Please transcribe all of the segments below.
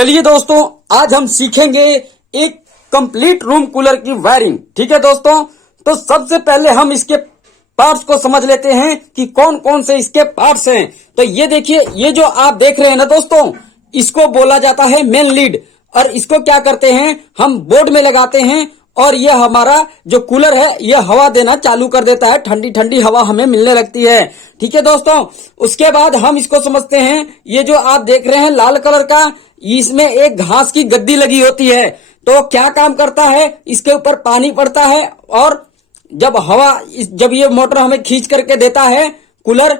चलिए दोस्तों, आज हम सीखेंगे एक कंप्लीट रूम कूलर की वायरिंग। ठीक है दोस्तों, तो सबसे पहले हम इसके पार्ट्स को समझ लेते हैं कि कौन कौन से इसके पार्ट्स हैं। तो ये देखिए, ये जो आप देख रहे हैं ना दोस्तों, इसको बोला जाता है मेन लीड। और इसको क्या करते हैं, हम बोर्ड में लगाते हैं और ये हमारा जो कूलर है ये हवा देना चालू कर देता है, ठंडी ठंडी हवा हमें मिलने लगती है। ठीक है दोस्तों, उसके बाद हम इसको समझते हैं। ये जो आप देख रहे हैं लाल कलर का, इसमें एक घास की गद्दी लगी होती है। तो क्या काम करता है, इसके ऊपर पानी पड़ता है और जब ये मोटर हमें खींच करके देता है कूलर,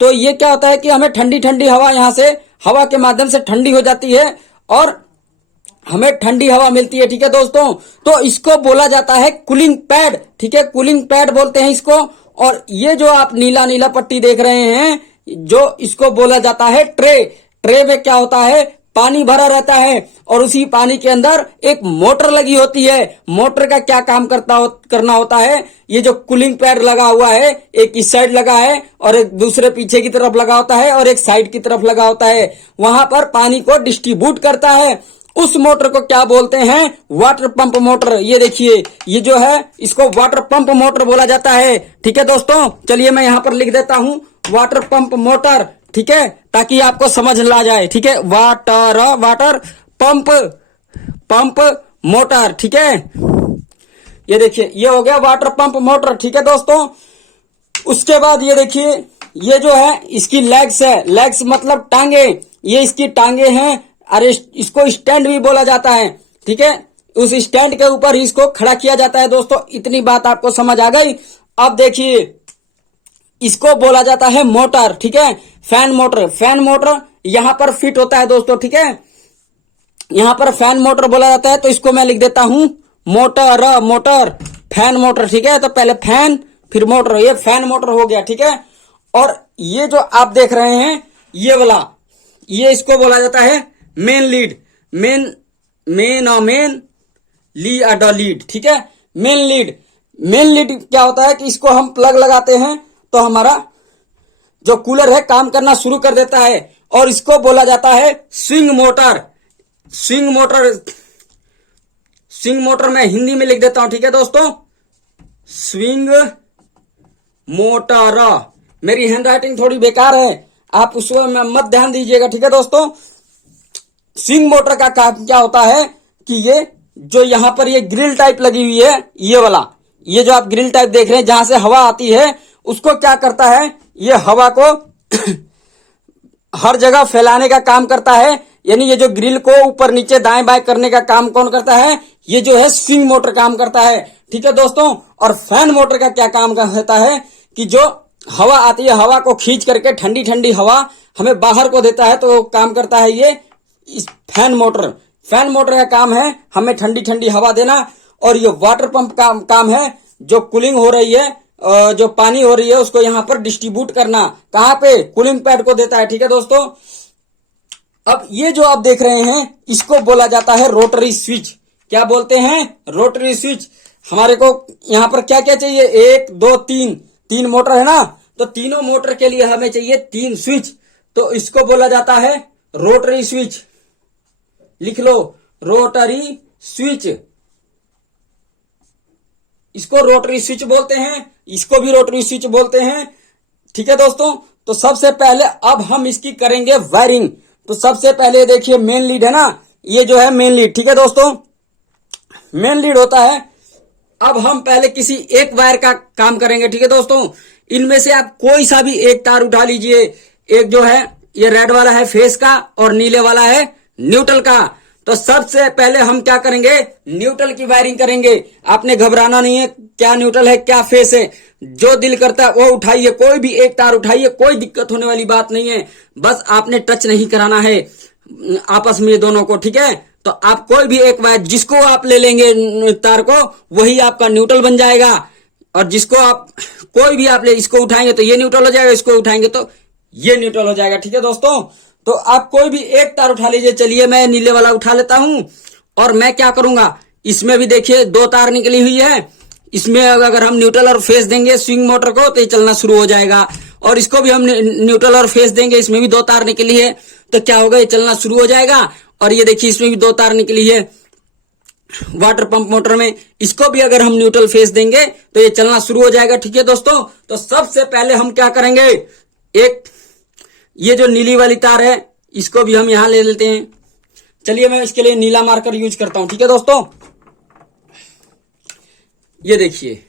तो ये क्या होता है कि हमें ठंडी ठंडी हवा यहाँ से हवा के माध्यम से ठंडी हो जाती है और हमें ठंडी हवा मिलती है। ठीक है दोस्तों, तो इसको बोला जाता है कूलिंग पैड। ठीक है, कूलिंग पैड बोलते हैं इसको। और ये जो आप नीला नीला पट्टी देख रहे हैं, जो इसको बोला जाता है ट्रे। ट्रे में क्या होता है, पानी भरा रहता है और उसी पानी के अंदर एक मोटर लगी होती है। मोटर का क्या काम करना होता है, ये जो कूलिंग पैड लगा हुआ है, एक इस साइड लगा है और एक दूसरे पीछे की तरफ लगा होता है और एक साइड की तरफ लगा होता है। वहां पर पानी को डिस्ट्रीब्यूट करता है। उस मोटर को क्या बोलते हैं, वाटर पंप मोटर। ये देखिए, ये जो है इसको वाटर पंप मोटर बोला जाता है। ठीक है दोस्तों, चलिए मैं यहाँ पर लिख देता हूँ वाटर पंप मोटर। ठीक है, ताकि आपको समझ ला जाए। ठीक है, वाटर पंप मोटर। ठीक है, ये देखिए, ये हो गया वाटर पंप मोटर। ठीक है दोस्तों, उसके बाद ये देखिए, ये जो है इसकी लेग्स है। लेग्स मतलब टांगे, ये इसकी टांगे हैं। अरे इसको स्टैंड भी बोला जाता है। ठीक है, उस स्टैंड के ऊपर ही इसको खड़ा किया जाता है। दोस्तों, इतनी बात आपको समझ आ गई। अब देखिए, इसको बोला जाता है मोटर। ठीक है, फैन मोटर। फैन मोटर यहां पर फिट होता है दोस्तों। ठीक है, यहां पर फैन मोटर बोला जाता है। तो इसको मैं लिख देता हूं मोटर फैन मोटर। ठीक है, तो पहले फैन फिर मोटर, ये फैन मोटर हो गया। ठीक है, और ये जो आप देख रहे हैं ये वाला, ये इसको बोला जाता है मेन लीड। Main lead. ठीक है, मेन लीड क्या होता है कि इसको हम प्लग लगाते हैं तो हमारा जो कूलर है काम करना शुरू कर देता है। और इसको बोला जाता है स्विंग मोटर मैं हिंदी में लिख देता हूं। ठीक है दोस्तों, स्विंग मोटर। मेरी हैंड राइटिंग थोड़ी बेकार है, आप उसमें मत ध्यान दीजिएगा। ठीक है दोस्तों, स्विंग मोटर का काम क्या होता है कि ये जो यहां पर ये ग्रिल टाइप लगी हुई है, ये वाला, ये जो आप ग्रिल टाइप देख रहे हैं जहां से हवा आती है, उसको क्या करता है, ये हवा को हर जगह फैलाने का काम करता है। यानी ये जो ग्रिल को ऊपर नीचे दाएं बाएं करने का काम कौन करता है, ये जो है स्विंग मोटर काम करता है। ठीक है दोस्तों, और फैन मोटर का क्या काम करता है कि जो हवा आती है, हवा को खींच करके ठंडी ठंडी हवा हमें बाहर को देता है। तो काम करता है ये इस फैन मोटर का काम है हमें ठंडी ठंडी हवा देना। और ये वाटर पंप का काम है, जो कूलिंग हो रही है, जो पानी हो रही है उसको यहाँ पर डिस्ट्रीब्यूट करना। कहाँ पे, कूलिंग पैड को देता है। ठीक है दोस्तों, अब ये जो आप देख रहे हैं इसको बोला जाता है रोटरी स्विच। क्या बोलते हैं, रोटरी स्विच। हमारे को यहाँ पर क्या क्या चाहिए, 1 2 3 मोटर है ना, तो तीनों मोटर के लिए हमें चाहिए 3 स्विच। तो इसको बोला जाता है रोटरी स्विच। लिख लो, रोटरी स्विच। इसको रोटरी स्विच बोलते हैं, इसको भी रोटरी स्विच बोलते हैं। ठीक है दोस्तों, तो सबसे पहले अब हम इसकी करेंगे वायरिंग। तो सबसे पहले देखिए मेन लीड है ना, ये जो है मेन लीड। ठीक है दोस्तों, मेन लीड होता है। अब हम पहले किसी एक वायर का काम करेंगे। ठीक है दोस्तों, इनमें से आप कोई सा भी एक तार उठा लीजिए। एक जो है ये रेड वाला है फेस का और नीले वाला है न्यूट्रल का। तो सबसे पहले हम क्या करेंगे, न्यूट्रल की वायरिंग करेंगे। आपने घबराना नहीं है, क्या न्यूट्रल है क्या फेस है, जो दिल करता है वो उठाइए, कोई भी एक तार उठाइए, कोई दिक्कत होने वाली बात नहीं है। बस आपने टच नहीं कराना है आपस में दोनों को। ठीक है, तो आप कोई भी एक वायर जिसको आप ले लेंगे तार को, वही आपका न्यूट्रल बन जाएगा। और जिसको आप कोई भी आप ले, इसको उठाएंगे तो ये न्यूट्रल हो जाएगा, इसको उठाएंगे तो ये न्यूट्रल हो जाएगा। ठीक है दोस्तों, तो आप कोई भी एक तार उठा लीजिए। चलिए मैं नीले वाला उठा लेता हूं और मैं क्या करूंगा, इसमें भी देखिए 2 तार निकली हुई है। इसमें अगर हम न्यूट्रल और फेस देंगे स्विंग मोटर को तो ये चलना शुरू हो जाएगा। और इसको भी हम न्यूट्रल और फेस देंगे, इसमें भी 2 तार निकली है तो क्या होगा, ये चलना शुरू हो जाएगा। और ये देखिए इसमें भी 2 तार निकली है वाटर पंप मोटर में। इसको भी अगर हम न्यूट्रल फेस देंगे तो ये चलना शुरू हो जाएगा। ठीक है दोस्तों, तो सबसे पहले हम क्या करेंगे, एक ये जो नीली वाली तार है इसको भी हम यहां ले लेते हैं। चलिए मैं इसके लिए नीला मार्कर यूज करता हूं। ठीक है दोस्तों, ये देखिए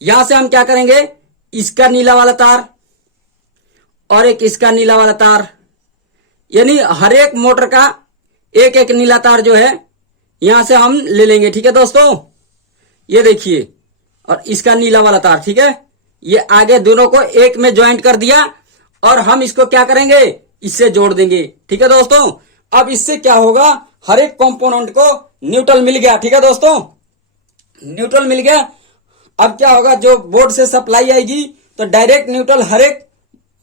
यहां से हम क्या करेंगे, इसका नीला वाला तार और एक इसका नीला वाला तार, यानी हर एक मोटर का एक एक नीला तार जो है यहां से हम ले लेंगे। ठीक है दोस्तों, ये देखिए, और इसका नीला वाला तार। ठीक है, ये आगे दोनों को एक में ज्वाइंट कर दिया और हम इसको क्या करेंगे, इससे जोड़ देंगे। ठीक है दोस्तों, अब इससे क्या होगा, हर एक कंपोनेंट को न्यूट्रल मिल गया। ठीक है दोस्तों, न्यूट्रल मिल गया। अब क्या होगा, जो बोर्ड से सप्लाई आएगी तो डायरेक्ट न्यूट्रल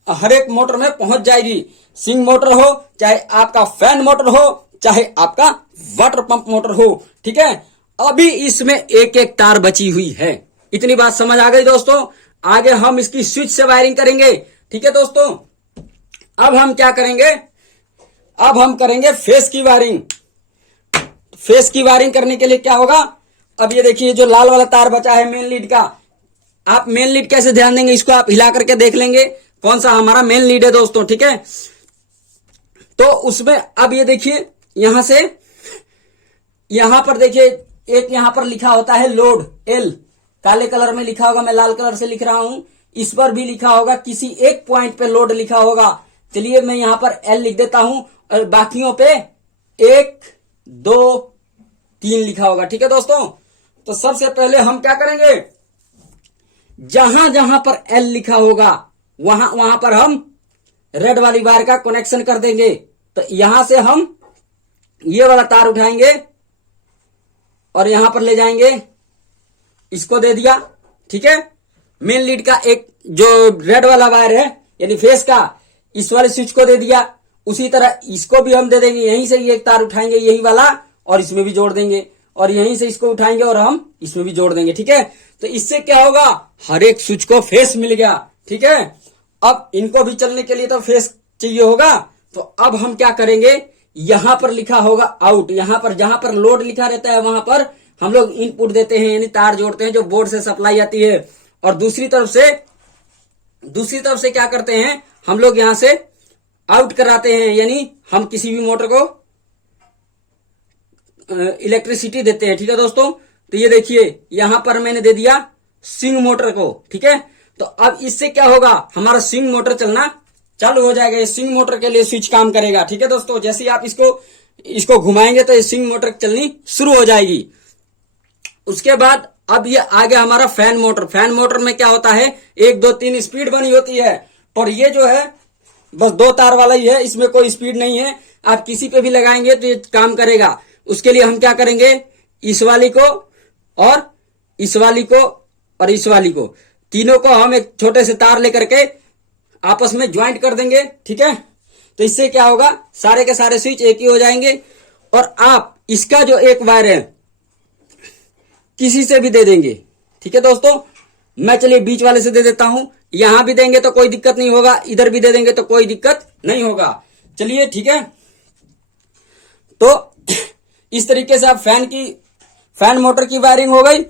हर एक मोटर में पहुंच जाएगी। स्विंग मोटर हो, चाहे आपका फैन मोटर हो, चाहे आपका वाटर पंप मोटर हो। ठीक है, अभी इसमें एक एक तार बची हुई है। इतनी बात समझ आ गई दोस्तों। आगे हम इसकी स्विच से वायरिंग करेंगे। ठीक है दोस्तों, अब हम क्या करेंगे, अब हम करेंगे फेस की वायरिंग। फेस की वायरिंग करने के लिए क्या होगा, अब ये देखिए जो लाल वाला तार बचा है मेन लीड का, आप मेन लीड कैसे ध्यान देंगे, इसको आप हिला करके देख लेंगे कौन सा हमारा मेन लीड है दोस्तों। ठीक है, तो उसमें अब ये देखिए यहां से यहां पर देखिए एक यहां पर लिखा होता है लोड, एल काले कलर में लिखा होगा, मैं लाल कलर से लिख रहा हूं। इस पर भी लिखा होगा, किसी एक पॉइंट पे लोड लिखा होगा। चलिए मैं यहां पर एल लिख देता हूं और बाकियों पे 1 2 3 लिखा होगा। ठीक है दोस्तों, तो सबसे पहले हम क्या करेंगे, जहां जहां पर एल लिखा होगा वहां पर हम रेड वाली वायर का कनेक्शन कर देंगे। तो यहां से हम ये वाला तार उठाएंगे और यहां पर ले जाएंगे, इसको दे दिया। ठीक है, मेन लीड का एक जो रेड वाला वायर है यानी फेस का, इस वाले स्विच को दे दिया। उसी तरह इसको भी हम दे देंगे, यहीं से ये एक तार उठाएंगे यही वाला और इसमें भी जोड़ देंगे, और यहीं से इसको उठाएंगे और हम इसमें भी जोड़ देंगे। ठीक है, तो इससे क्या होगा, हर एक स्विच को फेस मिल गया। ठीक है, अब इनको भी चलने के लिए तो फेस चाहिए होगा। तो अब हम क्या करेंगे, यहां पर लिखा होगा आउट, यहां पर जहां पर लोड लिखा रहता है वहां पर हम लोग इनपुट देते हैं, यानी तार जोड़ते हैं जो बोर्ड से सप्लाई आती है। और दूसरी तरफ से क्या करते हैं, हम लोग यहां से आउट कराते हैं, यानी हम किसी भी मोटर को इलेक्ट्रिसिटी देते हैं। ठीक है दोस्तों, तो ये देखिए यहां पर मैंने दे दिया स्विंग मोटर को। ठीक है, तो अब इससे क्या होगा, हमारा स्विंग मोटर चलना चालू हो जाएगा। ये स्विंग मोटर के लिए स्विच काम करेगा। ठीक है दोस्तों, जैसे ही आप इसको घुमाएंगे तो ये स्विंग मोटर चलनी शुरू हो जाएगी। उसके बाद अब ये आ गया हमारा फैन मोटर। फैन मोटर में क्या होता है, 1 2 3 स्पीड बनी होती है, और ये जो है बस 2 तार वाला ही है, इसमें कोई स्पीड नहीं है। आप किसी पे भी लगाएंगे तो ये काम करेगा। उसके लिए हम क्या करेंगे, इस वाली को और इस वाली को और इस वाली को, तीनों को हम एक छोटे से तार लेकर के आपस में ज्वाइंट कर देंगे। ठीक है, तो इससे क्या होगा, सारे के सारे स्विच एक ही हो जाएंगे। और आप इसका जो एक वायर है किसी से भी दे देंगे। ठीक है दोस्तों, मैं चलिए बीच वाले से दे देता हूं, यहां भी देंगे तो कोई दिक्कत नहीं होगा, इधर भी दे देंगे तो कोई दिक्कत नहीं होगा। चलिए ठीक है, तो इस तरीके से आप फैन मोटर की वायरिंग हो गई।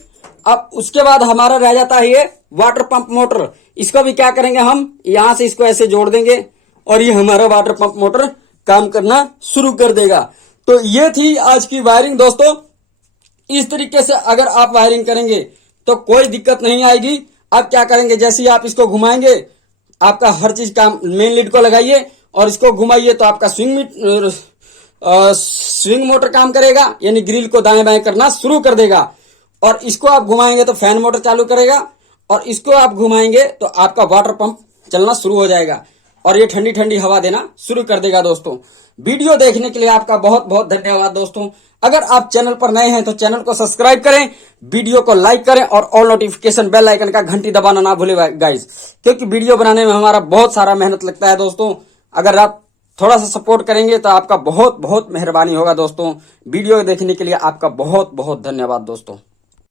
अब उसके बाद हमारा रह जाता है ये वाटर पंप मोटर। इसको भी क्या करेंगे, हम यहां से इसको ऐसे जोड़ देंगे और ये हमारा वाटर पंप मोटर काम करना शुरू कर देगा। तो ये थी आज की वायरिंग दोस्तों। इस तरीके से अगर आप वायरिंग करेंगे तो कोई दिक्कत नहीं आएगी। अब क्या करेंगे, जैसे ही आप इसको घुमाएंगे, आपका हर चीज काम, मेन लीड को लगाइए और इसको घुमाइए तो आपका स्विंग मोटर काम करेगा, यानी ग्रिल को दाएं बाएं करना शुरू कर देगा। और इसको आप घुमाएंगे तो फैन मोटर चालू करेगा, और इसको आप घुमाएंगे तो आपका वाटर पंप चलना शुरू हो जाएगा और ये ठंडी ठंडी हवा देना शुरू कर देगा। दोस्तों, वीडियो देखने के लिए आपका बहुत बहुत धन्यवाद। दोस्तों, अगर आप चैनल पर नए हैं तो चैनल को सब्सक्राइब करें, वीडियो को लाइक करें और ऑल नोटिफिकेशन बेल आइकन का घंटी दबाना ना भूले गाइस, क्योंकि वीडियो बनाने में हमारा बहुत सारा मेहनत लगता है। दोस्तों, अगर आप थोड़ा सा सपोर्ट करेंगे तो आपका बहुत बहुत मेहरबानी होगा। दोस्तों, वीडियो देखने के लिए आपका बहुत बहुत धन्यवाद दोस्तों।